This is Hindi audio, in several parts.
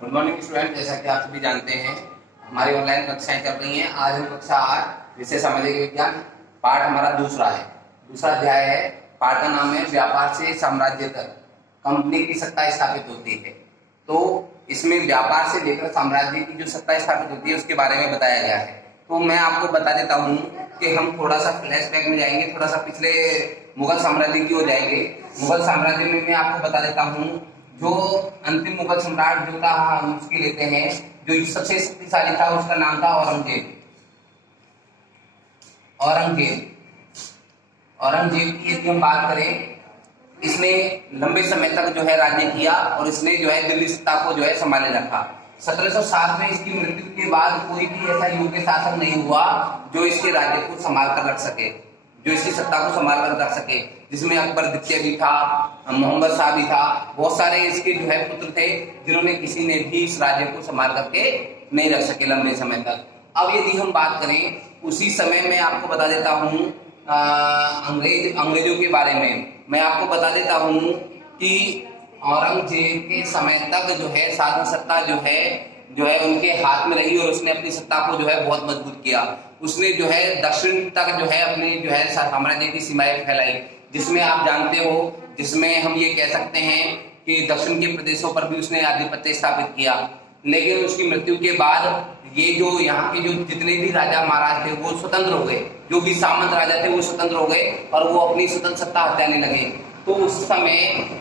Good morning student. जैसा कि आप सभी जानते हैं हमारी ऑनलाइन कक्षाएं चल रही हैं। आज हम कक्षा 8 विषय सामाजिक विज्ञान पाठ हमारा दूसरा है। दूसरा अध्याय है। पाठ का नाम है व्यापार से साम्राज्य तक कंपनी की सत्ता स्थापित होती है। तो इसमें व्यापार से लेकर साम्राज्य की जो सत्ता स्थापित होती है उसके बारे में बताया गया है। तो मैं आपको बता देता हूँ कि हम थोड़ा सा फ्लैशबैक में जाएंगे, थोड़ा सा पिछले मुगल साम्राज्य की ओर जाएंगे। मुगल साम्राज्य में मैं आपको बता देता हूँ जो अंतिम मुगल सम्राट जो था हम उसकी लेते हैं। जो सबसे शक्तिशाली था उसका नाम था औरंगजेब। औरंगजेब की यदि हम बात करें, इसने लंबे समय तक जो है राज्य किया और इसने जो है दिल्ली सत्ता को जो है संभाले रखा। 1707 में इसकी मृत्यु के बाद कोई भी ऐसा योग्य शासक नहीं हुआ जो इसके राज्य को संभाल कर रख सके, जो इसकी सत्ता को संभाल कर रख सके, जिसमें अकबर द्वितीय भी था, मोहम्मद शाह भी था। बहुत सारे इसके जो है पुत्र थे जिन्होंने किसी ने भी इस राज्य को संभाल करके नहीं रख सके लंबे समय तक। अब यदि हम बात करें उसी समय में आपको बता देता हूँ अंग्रेजों के बारे में। मैं आपको बता देता हूँ कि औरंगजेब के समय तक जो है शासन सत्ता जो है उनके हाथ में रही और उसने अपनी सत्ता को जो है बहुत मजबूत किया। उसने जो है दक्षिण तक जो है अपनी जो है साम्राज्य की सीमाएं फैलाई, जिसमें आप जानते हो, जिसमें हम ये कह सकते हैं कि दक्षिण के प्रदेशों पर भी उसने आधिपत्य स्थापित किया। लेकिन उसकी मृत्यु के बाद ये जो यहाँ के जो जितने भी राजा महाराज थे वो स्वतंत्र हो गए, जो भी सामंत राजा थे वो स्वतंत्र हो गए और वो अपनी स्वतंत्र सत्ता हटाने लगे। तो उस समय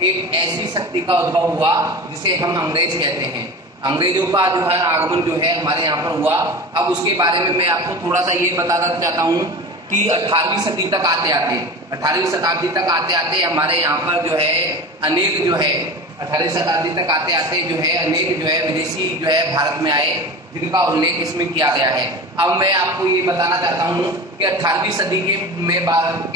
एक ऐसी शक्ति का उद्भव हुआ जिसे हम अंग्रेज कहते हैं। अंग्रेजों का जो है आगमन जो है हमारे यहाँ पर हुआ। अब उसके बारे में मैं आपको थोड़ा सा ये बताना चाहता हूँ कि 18वीं शताब्दी तक आते आते हमारे यहाँ पर जो है अनेक जो है 18वीं शताब्दी तक आते आते जो है अनेक जो है विदेशी जो है भारत में आए, जिनका उल्लेख इसमें किया गया है। अब मैं आपको ये बताना चाहता हूँ कि 18वीं सदी के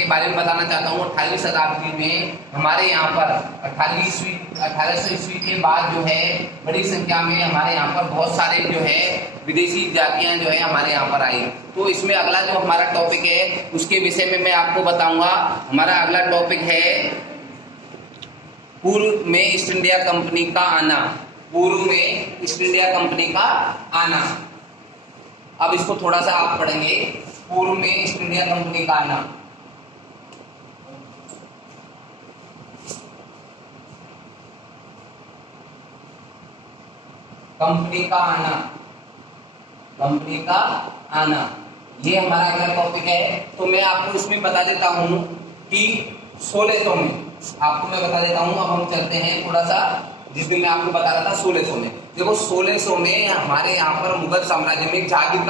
बारे में बताना चाहता हूँ। 18वीं शताब्दी में हमारे यहाँ पर 1800 ईस्वी के बाद जो है बड़ी संख्या में हमारे यहाँ पर बहुत सारे जो है विदेशी जातियां जो है हमारे यहाँ पर आई। तो इसमें अगला जो हमारा टॉपिक है उसके विषय में मैं आपको बताऊंगा। हमारा अगला टॉपिक है पूर्व में ईस्ट इंडिया कंपनी का आना। पूर्व में ईस्ट इंडिया कंपनी का आना। अब इसको थोड़ा सा आप पढ़ेंगे। पूर्व में ईस्ट इंडिया कंपनी का आना। कंपनी का आना, कंपनी का आना, ये हमारा अगला टॉपिक है। तो मैं आपको इसमें बता देता हूं कि 1600 में आपको मैं बता देता हूं। अब हम चलते हैं थोड़ा सा, जिस दिन मैं आपको बता रहा था 1600 में। देखो 1600 में हमारे यहाँ पर मुगल साम्राज्य में जहांगीर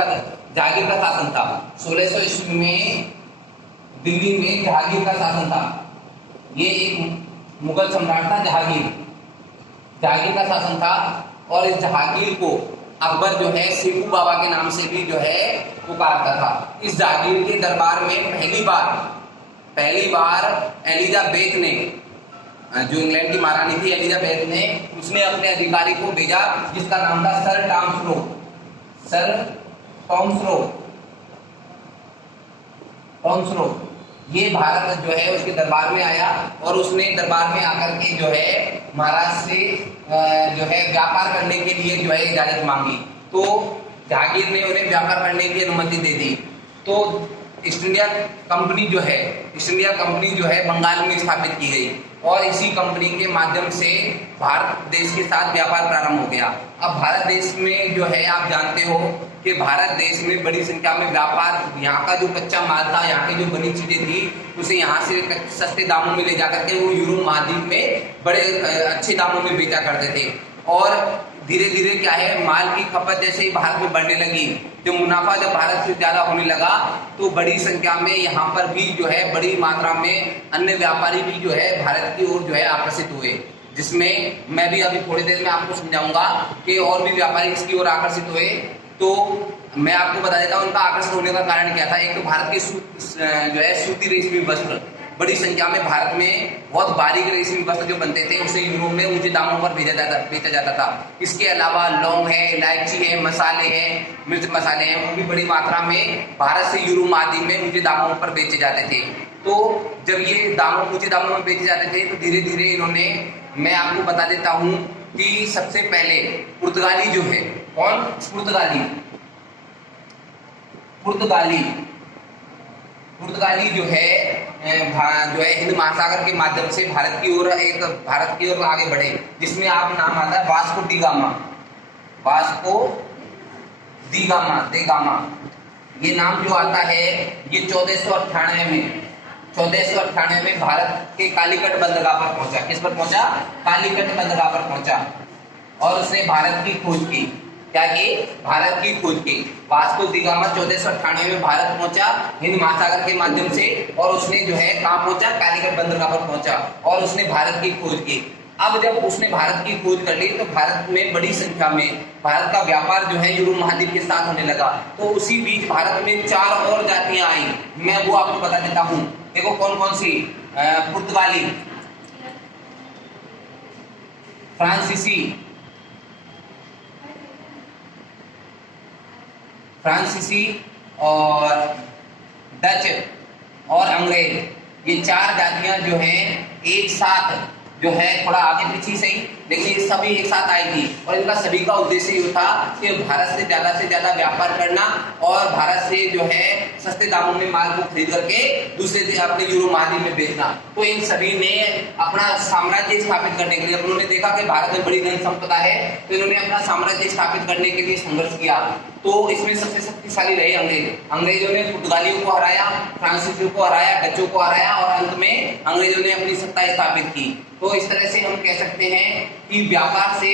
का शासन था। 1600 ईस्वी में दिल्ली में जहांगीर का शासन था। ये एक मुगल सम्राट था जहांगीर का शासन था। और इस जहांगीर को अकबर जो है शेखू बाबा के नाम से भी जो है पुकारता था। इस जहांगीर के दरबार में पहली बार एलिजाबेथ ने, जो इंग्लैंड की महारानी थी एलिजाबेथ ने, उसने अपने अधिकारी को भेजा जिसका नाम था सर टॉमस्रो। ये भारत जो है उसके दरबार में आया और उसने दरबार में आकर के जो है महाराज से जो है व्यापार करने के लिए जो है इजाजत मांगी। तो जहांगीर ने उन्हें व्यापार करने की अनुमति दे दी। तो ईस्ट इंडिया कंपनी जो है बंगाल में स्थापित की गई और इसी कंपनी के माध्यम से भारत देश के साथ व्यापार प्रारंभ हो गया। अब भारत देश में जो है आप जानते हो कि भारत देश में बड़ी संख्या में व्यापार, यहाँ का जो कच्चा माल था, यहाँ की जो बनी चीजें थी, उसे यहाँ से सस्ते दामों में ले जाकर के वो यूरोप महाद्वीप में बड़े अच्छे दामों में बेचा करते थे। और धीरे धीरे क्या है, माल की खपत जैसे ही भारत में बढ़ने लगी, जो मुनाफा जब भारत से ज्यादा होने लगा, तो बड़ी संख्या में यहाँ पर भी जो है बड़ी मात्रा में अन्य व्यापारी भी जो है भारत की ओर जो है आकर्षित हुए, जिसमें मैं भी अभी थोड़ी देर में आपको समझाऊंगा कि और भी व्यापारी इसकी ओर आकर्षित हुए। तो मैं आपको बता देता हूँ उनका आकर्षित होने का कारण क्या था। एक तो भारत के जो है सूती रेशमी वस्त्र, बड़ी संख्या में भारत में बहुत बारीक रेशमी वस्त्र जो बनते थे उसे यूरोप में ऊंचे दामों पर बेचा जाता था। इसके अलावा लौंग है, इलायची है, मसाले हैं, मिर्च मसाले हैं, वो भी बड़ी मात्रा में भारत से यूरोप महाद्वीप में ऊंचे दामों पर बेचे जाते थे। तो जब ये ऊंचे दामों में बेचे जाते थे तो धीरे धीरे इन्होंने, मैं आपको बता देता हूँ कि सबसे पहले पुर्तगाली जो है, कौन? पुर्तगाली जो है हिंद महासागर के माध्यम से भारत की ओर आगे बढ़े, जिसमें आप नाम आता है वास्को डी गामा। ये नाम जो आता है ये 1498 में भारत के कालीकट बंदरगाह पर पहुंचा। किस पर पहुंचा? कालीकट बंदरगाह पर पहुंचा और उसने भारत की खोज की। क्या की? भारत की खोज की। वास्को डी गामा 1498 में भारत पहुंचा हिंद महासागर के माध्यम से, और उसने जो है कहाँ पहुंचा? कालीकट बंदरगाह पर पहुंचा और उसने भारत की खोज की। अब जब उसने भारत की खोज कर ली तो भारत में बड़ी संख्या में भारत का व्यापार जो है यूरोप महाद्वीप के साथ होने लगा। तो उसी बीच भारत में 4 और जातियां आई, मैं वो आपको बता देता हूँ। देखो कौन कौन सी? पुर्तगाली, फ्रांसीसी और डच और अंग्रेज, ये 4 जातियां जो हैं एक साथ जो है, थोड़ा आगे पीछे सही, लेकिन ये सभी एक साथ आई थी। और इनका सभी का उद्देश्य ये था कि भारत से ज्यादा व्यापार करना और भारत से जो है सस्ते दामों में माल को खरीद करके दूसरे अपने यूरोप महाद्वीप में बेचना। तो इन सभी ने अपना साम्राज्य स्थापित करने के लिए, उन्होंने देखा कि भारत में बड़ी धन संपदा है, तो इन्होंने अपना साम्राज्य स्थापित करने के लिए संघर्ष किया। तो इसमें सबसे शक्तिशाली रहे अंग्रेजों ने पुर्तगालियों को हराया, फ्रांसीसियों को हराया, डचों को हराया और अंत में अंग्रेजों ने अपनी सत्ता स्थापित की। तो इस तरह से हम कह सकते हैं कि व्यापार से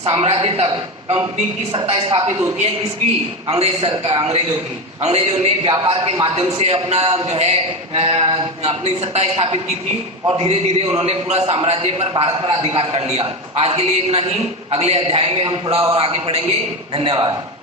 साम्राज्य तक कंपनी की सत्ता स्थापित होती है। किसकी? अंग्रेजों ने व्यापार के माध्यम से अपना जो है अपनी सत्ता स्थापित की थी और धीरे धीरे उन्होंने पूरा साम्राज्य पर, भारत पर अधिकार कर लिया। आज के लिए इतना ही, अगले अध्याय में हम थोड़ा और आगे पढ़ेंगे। धन्यवाद।